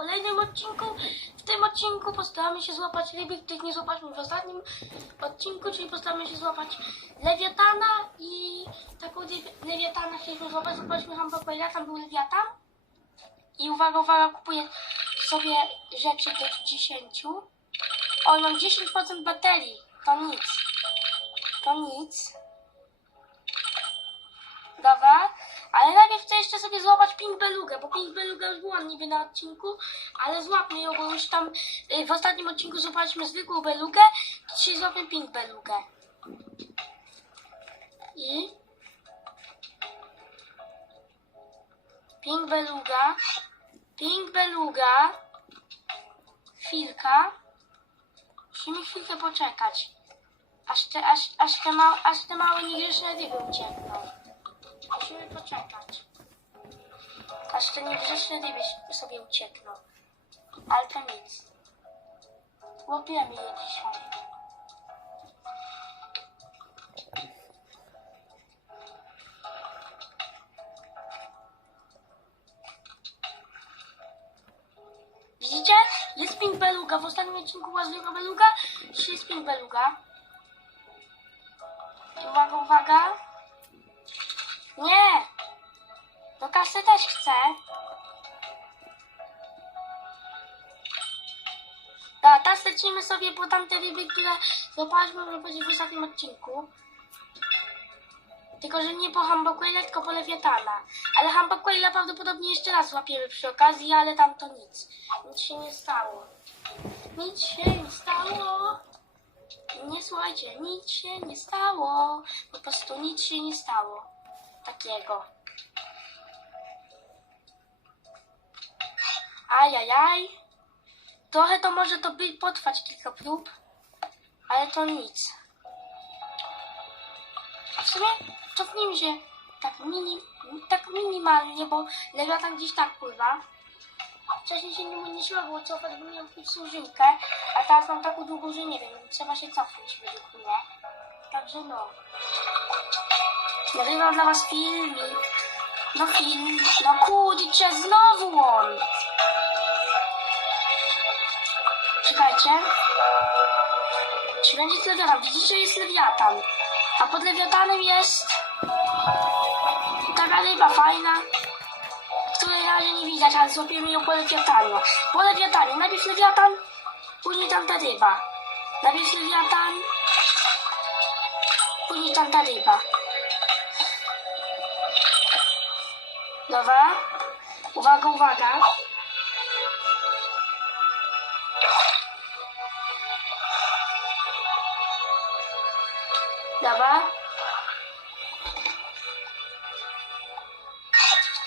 kolejnym odcinku. W tym odcinku postaramy się złapać ryby, których nie złapaliśmy w ostatnim odcinku, czyli postaramy się złapać lewiatana i taką lewi- lewiatana chcieliśmy złapać. Złapaliśmy hamburgera, tam był lewiatan. I uwaga, uwaga, kupuję sobie rzeczy do 10. O, mam 10% baterii. To nic. To nic. Dobra, ale najpierw chcę jeszcze sobie złapać Pink Belugę, bo Pink Beluga już była niby na odcinku, ale złapmy ją, bo już tam y, w ostatnim odcinku złapaliśmy zwykłą Belugę, dzisiaj złapię Pink Belugę. I... Pink Beluga. Pink Beluga. Chwilka. Musimy chwilkę poczekać. Aż te, aż, aż te, małe, aż te małe niegrzeczne ryby uciekną. Musimy poczekać. Aż te niegrzeczne ryby sobie uciekną. Ale to nic. Łapiemy je dzisiaj. Widzicie? Jest pink beluga. W ostatnim odcinku była zwykła beluga. Dzisiaj jest pink beluga. Które złapaliśmy w będzie w ostatnim odcinku. Tylko, że nie po Hamboquaila, tylko po Lewiatana. Ale Hamboquaila prawdopodobnie jeszcze raz złapiemy przy okazji, ale tam to nic. Nic się nie stało. Nic się nie stało. Nie słuchajcie, nic się nie stało. Po prostu nic się nie stało. Takiego. Ajajaj. Trochę to może to by potrwać kilka prób, ale to nic. W sumie cofnijmy się tak, mini, tak minimalnie, bo lewiatan gdzieś tak pływa. Wcześniej się nie, nie trzeba było cofać, bo miał pierwszą żyłkę, a teraz mam taką długą, że nie wiem, trzeba się cofnąć według mnie. Także no. Nagrywam dla was filmik. No film, no kurczę, znowu on. Czekajcie. Będzie lewiatan? Widzicie, jest lewiatan. A pod lewiatanem jest taka ryba fajna, której na razie nie widać, ale złapiemy ją po lewiatanie. Po lewiatanie. Najpierw lewiatan, później tamta ryba. Najpierw lewiatan, później tamta ryba. Dobra. Uwaga, uwaga. Dobra.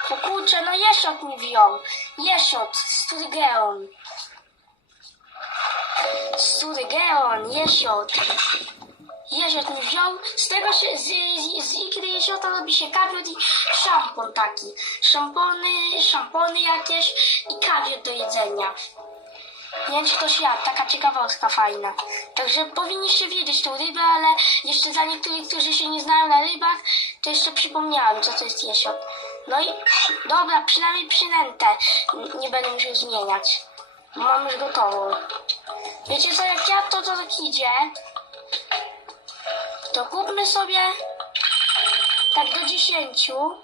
O kurczę, no jeszot mi wziął. Jeszot, Sturgeon. Sturgeon, jeszot. Jeszot mi wziął. Z tego się, z, z, z ikry jesiota robi się kawior i szampon taki. Szampony, szampony jakieś i kawior do jedzenia. Czy to świat, taka ciekawostka fajna. Także powinniście wiedzieć tą rybę, ale jeszcze dla niektórych, którzy się nie znają na rybach, to jeszcze przypomniałem, co to jest jesiot. No i dobra, przynajmniej przynętę nie będę musiał zmieniać. Mam już gotową. Wiecie co, jak ja to, to tak idzie, to kupmy sobie tak do dziesięciu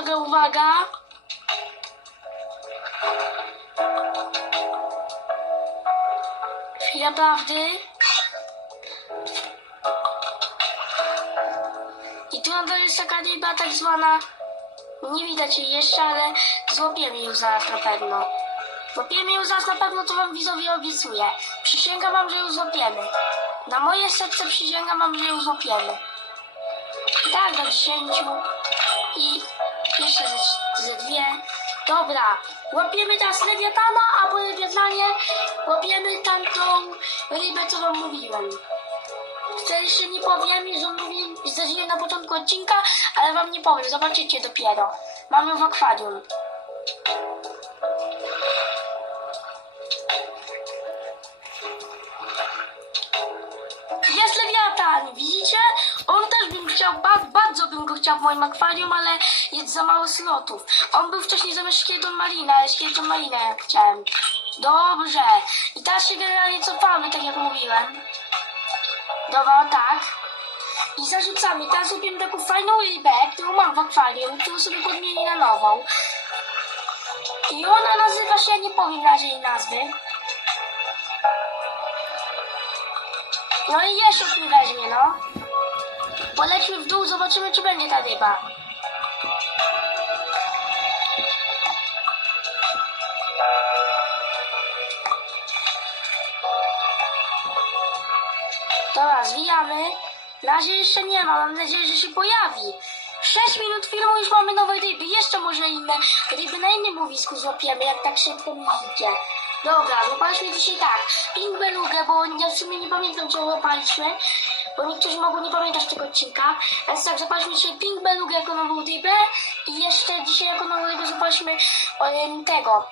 uwaga, uwaga. Chwila prawdy. I tu nadal jest taka ryba tak zwana. Nie widać jej jeszcze, ale złapiemy ją zaraz na pewno. Złapiemy ją zaraz na pewno, to wam widzowie obiecuję. Przysięgam wam, że ją złapiemy. Na moje serce przysięgam wam, że ją złapiemy. Tak, do 10 i Pierwsza ze dwie. Dobra, łapiemy teraz lewiatana, a po lewiatanie łapiemy tamtą rybę, co wam mówiłem. Chcę jeszcze nie powiem, że mówiłem, zdarzyłem na początku odcinka, ale wam nie powiem, zobaczycie dopiero. Mamy w akwarium. Jest lewiatan, widzicie? Chciał, ba, bardzo bym go chciał w moim akwarium, ale jest za mało slotów. On był wcześniej zamiast Szkieldon Marina, ale Marina ja chciałem. Dobrze. I teraz się generalnie cofamy, tak jak mówiłem. Dobra, tak. I zarzucamy. Teraz zrobimy taką fajną rybę, którą mam w akwarium, którą sobie podmienię na nową. I ona nazywa się, ja nie powiem na razie jej nazwy. No i Jeszot mi weźmie, no. Polećmy w dół, zobaczymy, czy będzie ta ryba. Dobra, zwijamy. Na razie jeszcze nie ma, mam nadzieję, że się pojawi. 6 minut filmu już mamy nowe ryby. Jeszcze może inne ryby na innym łowisku złapiemy, jak tak szybko mi idzie. Dobra, złapaliśmy dzisiaj tak. Pink belugę, bo ja w sumie nie pamiętam, czy ją złapaliśmy. Bo niektórzy mogą nie pamiętać tego odcinka. Więc tak, złapaliśmy dzisiaj pink belugę jako nową rybę. I jeszcze dzisiaj jako nową rybę złapaliśmy em, tego.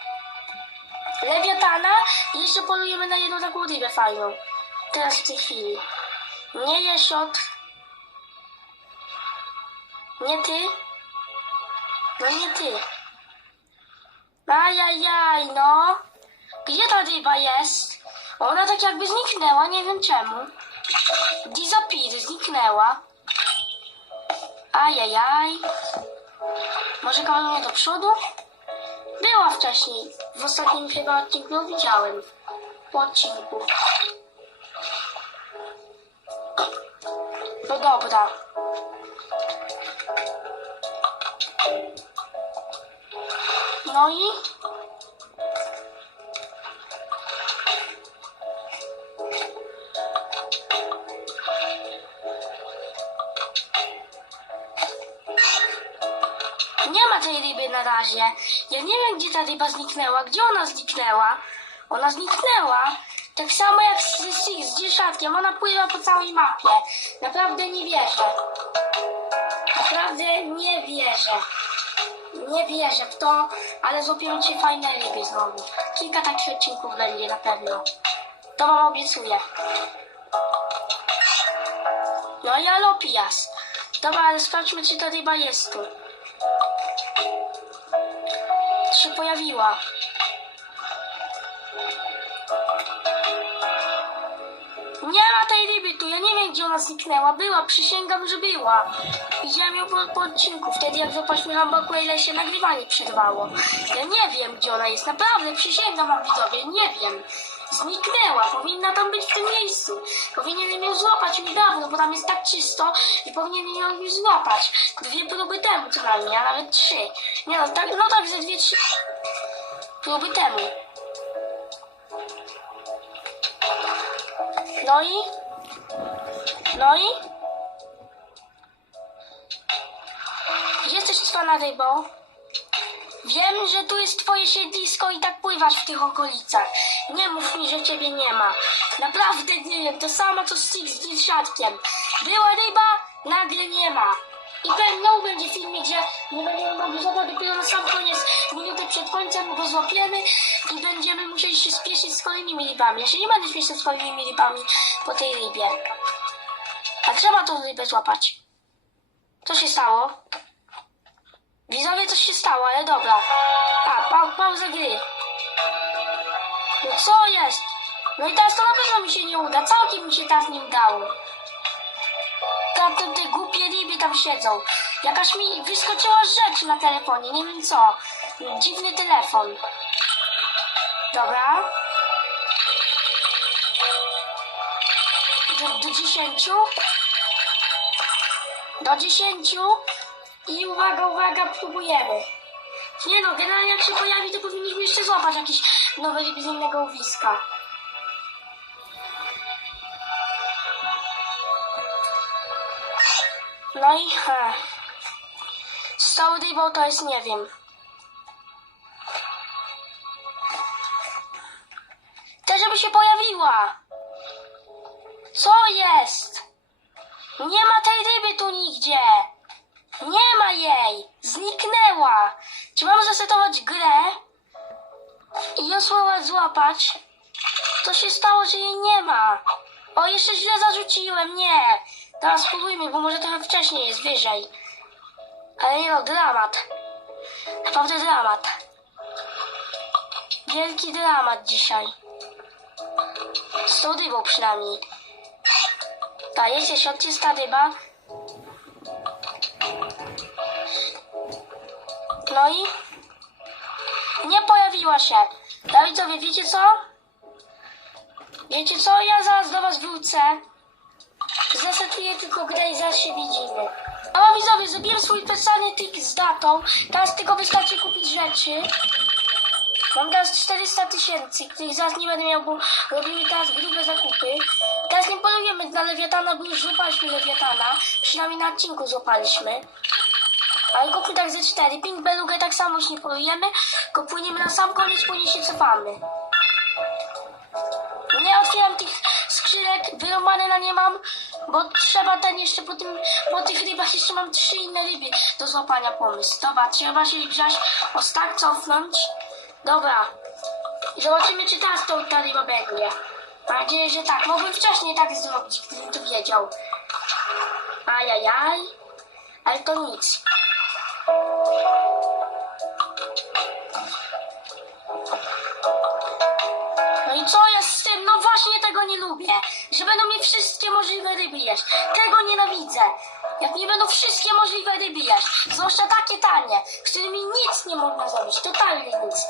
Lewiatana. I jeszcze polujemy na jedną taką rybę fajną. Teraz w tej chwili. Nie jesiot. Nie ty. No nie ty. Ajajaj, no. Gdzie ta ryba jest? Ona tak jakby zniknęła, nie wiem czemu. Disappear, zniknęła. Ajajaj. Może kawałek do przodu? Była wcześniej. W ostatnim chyba odcinku widziałem. Po odcinku. No dobra. No i? Ja nie wiem, gdzie ta ryba zniknęła. Gdzie ona zniknęła? Ona zniknęła. Tak samo jak z, z, z dziesiątkiem. Ona pływa po całej mapie. Naprawdę nie wierzę. Naprawdę nie wierzę. Nie wierzę w to, ale złapiemy ci fajne ryby znowu. Kilka takich odcinków będzie na pewno. To wam obiecuję. No i alopias. Dobra, ale sprawdźmy, czy ta ryba jest tu. Się pojawiła. Nie ma tej ryby tu, ja nie wiem gdzie ona zniknęła. Była, przysięgam, że była. Widziałem ją po, po odcinku, wtedy jak zobaczmy Hambaku, ile się nagrywanie przerwało. Ja nie wiem gdzie ona jest, naprawdę, przysięgam wam widzowie, nie wiem. Zniknęła, powinna tam być w tym miejscu. Powinienem ją złapać już dawno, bo tam jest tak czysto i powinienem ją już złapać. Dwie próby temu co najmniej, a nawet trzy. Nie no, tak, no tak, ze dwie, trzy próby temu. No i? No i? Jesteś cwana rybą. Wiem, że tu jest twoje siedlisko i tak pływasz w tych okolicach. Nie mów mi, że ciebie nie ma. Naprawdę nie wiem, to samo co Six z siatkiem. Była ryba, nagle nie ma. I pewno będzie filmik, że nie będziemy mogli złapać dopiero na sam koniec, minutę przed końcem go złapiemy i będziemy musieli się spieszyć z kolejnymi rybami. Ja się nie będę śpieszył z kolejnymi rybami po tej rybie. A trzeba tą rybę złapać. Co się stało? Widzowie, coś się stało, ale dobra. A, pa pauza gry. No co jest? No i teraz to na pewno mi się nie uda. Całkiem mi się teraz nie udało. Tam te, te głupie ryby tam siedzą. Jakaś mi wyskoczyła rzecz na telefonie, nie wiem co. Dziwny telefon. Dobra. Do, do dziesięciu. Do dziesięciu. I uwaga, uwaga, próbujemy. Nie no, generalnie jak się pojawi, to powinniśmy jeszcze złapać jakieś nowe z innego łowiska. No i he. Tą rybą to jest nie wiem. Chcę, żeby się pojawiła. Co jest? Nie ma tej ryby tu nigdzie. Nie ma jej! Zniknęła! Czy mam zasetować grę i ją złapać? To się stało, że jej nie ma. O, jeszcze źle zarzuciłem, nie. Teraz spróbujmy, bo może trochę wcześniej jest wyżej. Ale nie no, dramat. Naprawdę dramat. Wielki dramat dzisiaj. Z tą rybą przynajmniej. Ta jest jeszcze odczysta ryba. No i nie pojawiła się. Dawidowie, wiecie co? Wiecie co? Ja zaraz do was wrócę. Zasetuję tylko grę i zaraz się widzimy. A widzowie, zrobiłem swój specjalny trik z datą. Teraz tylko wystarczy kupić rzeczy. Mam teraz 400 tysięcy, których zaraz nie będę miał, bo robimy teraz grube zakupy. Teraz nie polujemy na lewiatana, bo już złapaliśmy lewiatana. Przynajmniej na odcinku złapaliśmy. Ale kupmy tak ze cztery. Pink belugę tak samo polujemy, tylko płyniemy na sam koniec, później się cofamy. Nie otwieram tych skrzynek, wyrąbane na nie mam, bo trzeba ten jeszcze po tym, po tych rybach jeszcze mam trzy inne ryby do złapania pomysł. Dobra, trzeba się grzać o stak cofnąć. Dobra. Zobaczymy, czy teraz to ta ryba będzie. Mam nadzieję, że tak. Mogłem wcześniej tak zrobić, gdybym to wiedział. Ajajaj. Ale to nic. Tego nie lubię. Że będą mi wszystkie możliwe ryby jeść. Tego nienawidzę. Jak nie będą wszystkie możliwe ryby jeść. Zwłaszcza takie tanie, z którymi nic nie można zrobić. Totalnie nic.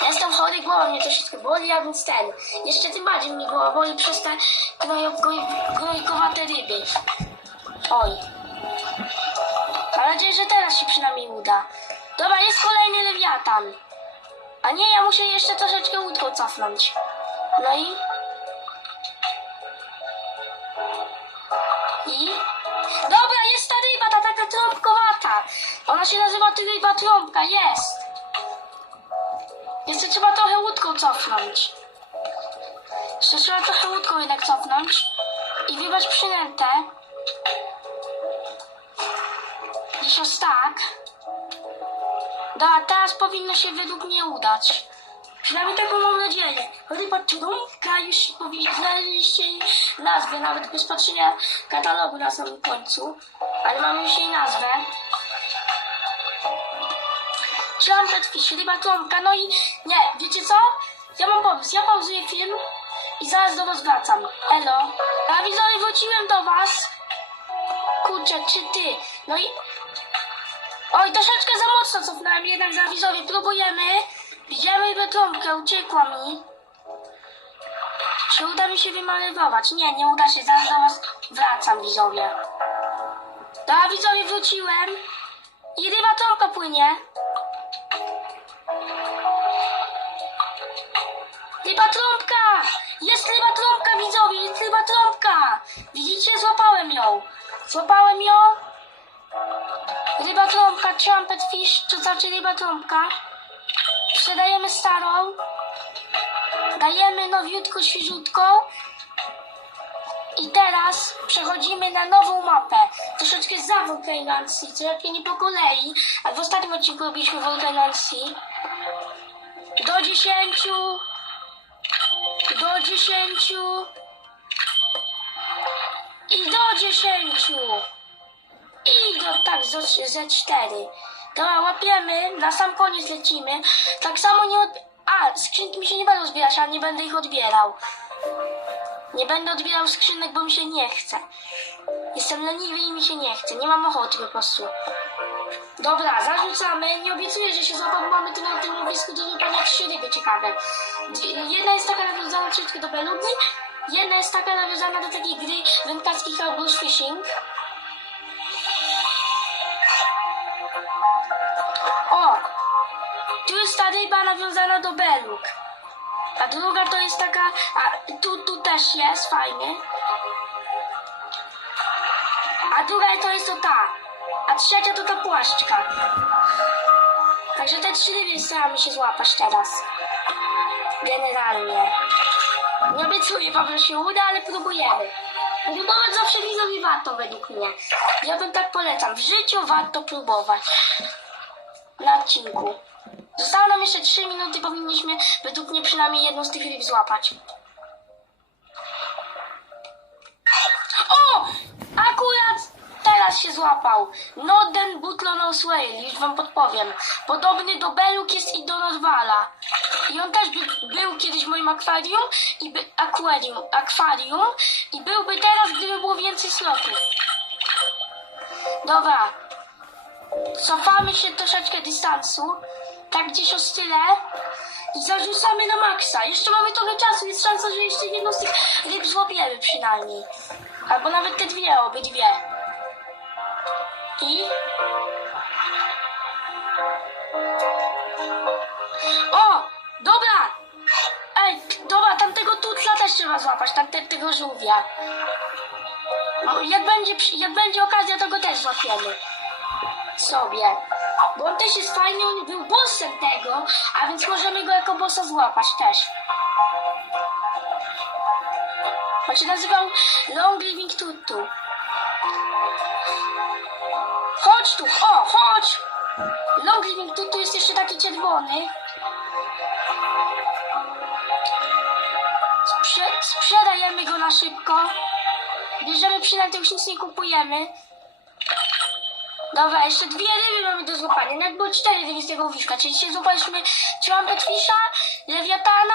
Ja Jestem chory, głowa mnie troszeczkę boli, a więc ten. Jeszcze tym bardziej mnie głowa boli przez te gnojkowate ryby. Oj. Mam nadzieję, że teraz się przynajmniej uda. Dobra, jest kolejny lewiatan. A nie, ja muszę jeszcze troszeczkę łódką cofnąć. No i... I... Dobra, jest ta ryba, ta taka trąbkowata. Ona się nazywa ty ryba trąbka, jest. Jeszcze trzeba trochę łódką cofnąć. Jeszcze trzeba trochę łódką jednak cofnąć. I wybrać przynętę. Gdzieś tak. Da, teraz powinno się według mnie udać. Przynajmniej taką mam nadzieję. Ryba trąbka już powi- znaleźliście jej nazwę, nawet bez patrzenia katalogu na samym końcu. Ale mamy już jej nazwę. Trumpet Fish, ryba trąbka, no i nie, wiecie co? Ja mam pomysł, ja pauzuję film i zaraz do was wracam. Elo. A widzowie, wróciłem do was. Kurczę, czy ty? No i Oj, troszeczkę za mocno cofnąłem, jednak za widzowie próbujemy. Widziałem trąbkę, uciekła mi. Czy uda mi się wymalować? Nie, nie uda się, zaraz do was wracam, widzowie. Dobra, widzowie, wróciłem. I ryba trąbka płynie. Ryba trąbka! Jest ryba trąbka, widzowie, jest ryba trąbka! Widzicie? Złapałem ją. Złapałem ją. Ryba trąbka, trumpet fish, to znaczy ryba trąbka. Sprzedajemy starą. Dajemy nowiutko, świeżutką. I teraz przechodzimy na nową mapę. Troszeczkę za Volcano Sea, troszeczkę nie po kolei. A w ostatnim odcinku robiliśmy Volcano Sea. Do dziesięciu. Do dziesięciu. I do dziesięciu. I do, tak, ze, ze cztery. Dobra, łapiemy, na sam koniec lecimy. Tak samo nie od... A, skrzynki mi się nie będą zbierać, ale nie będę ich odbierał. Nie będę odbierał skrzynek, bo mi się nie chce. Jestem leniwy i mi się nie chce. Nie mam ochoty po prostu. Dobra, zarzucamy. Nie obiecuję, że się złapam, mamy na tym łowisku do złapania trzy ryby ciekawe. Jedna jest taka nawiązana troszeczkę do belugi, jedna jest taka nawiązana do takiej gry wędkarskiej jak Blues Fishing. O! Tu jest ta ryba nawiązana do belug. A druga to jest taka. A tu, tu też jest, fajnie. A druga to jest to ta. A trzecia to ta płaszczka. Także te trzy ryby staramy się złapać teraz. Generalnie. Nie obiecuję wam, że się uda, ale próbujemy. Próbować zawsze widzowie warto według mnie. Ja bym tak polecam. W życiu warto próbować. Na odcinku. Zostało nam jeszcze 3 minuty, powinniśmy według mnie przynajmniej jedną z tych ryb złapać. O! Akurat teraz się złapał. Noden Butlono Swale, już wam podpowiem. Podobny do Beluk jest i do Nodwala. I on też by, był kiedyś w moim akwarium i by, akwarium, akwarium i byłby teraz, gdyby było więcej slotów. Dobra. Cofamy się troszeczkę dystansu. Tak gdzieś o style. I zarzucamy na maksa. Jeszcze mamy trochę czasu, jest szansa, że jeszcze jedną z tych ryb złapiemy przynajmniej. Albo nawet te dwie, obydwie. I... O! Dobra! Ej, dobra, tamtego tutla też trzeba złapać, tamte, tego żółwia. Jak będzie, jak będzie okazja, to go też złapiemy. Sobie. Bo on też jest fajny, on był bossem tego, a więc możemy go jako bossa złapać też. On się nazywał Long Living Tutu. Chodź tu, o, chodź! Long Living Tutu jest jeszcze taki czerwony. Sprze sprzedajemy go na szybko. Bierzemy to już nic nie kupujemy. Dobra, jeszcze dwie ryby mamy do złapania. Nawet było cztery ryby z tego owiszka. Czyli dzisiaj złapaliśmy Trumpetfisha, Lewiatana,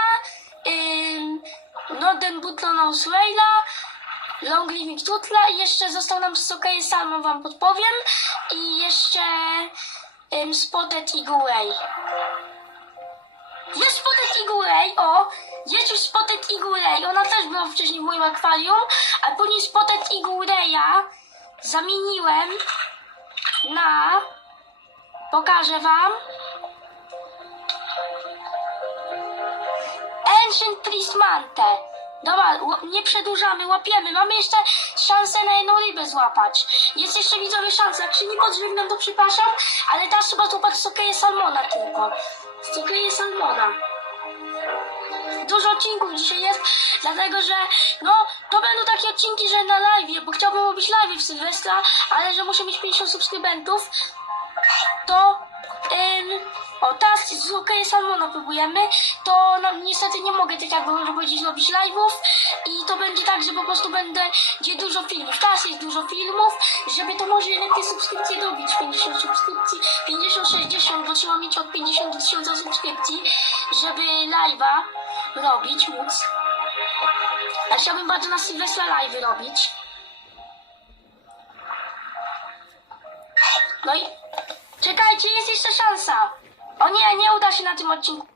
ym, Northern Butlona Whale'a, Long Living Tutla i jeszcze został nam Sokeje Salmon, wam podpowiem. I jeszcze ym, Spotted Eagle Ray. Jest Spotted Eagle Ray, o! Jest już Spotted Eagle Ray. Ona też była wcześniej w moim akwarium, a później Spotted Eagle Raya zamieniłem na... Pokażę wam. Ancient Priest Mante. Dobra, nie przedłużamy, łapiemy. Mamy jeszcze szansę na jedną rybę złapać. Jest jeszcze widzowie szansa. Jak się nie podżegnam, to przepraszam, ale teraz trzeba złapać sokeje salmona tylko. Sokeje salmona. Dużo odcinków dzisiaj jest, dlatego że no to będą takie odcinki, że na live, bo chciałbym robić live w Sylwestra, ale że muszę mieć 50 subskrybentów, to ym, o teraz z Okej Salmona próbujemy, to no, niestety nie mogę tak jakby powiedzieć robić live'ów i to będzie tak, że po prostu będę gdzie dużo filmów, teraz jest dużo filmów, żeby to może lepiej subskrypcje dobić, 50 subskrypcji, 50, 60, bo trzeba mieć od 50 do 1000 subskrypcji, żeby live'a robić, móc. A chciałbym bardzo na Sylwestra live robić. No i czekajcie, jest jeszcze szansa. O nie, nie uda się na tym odcinku.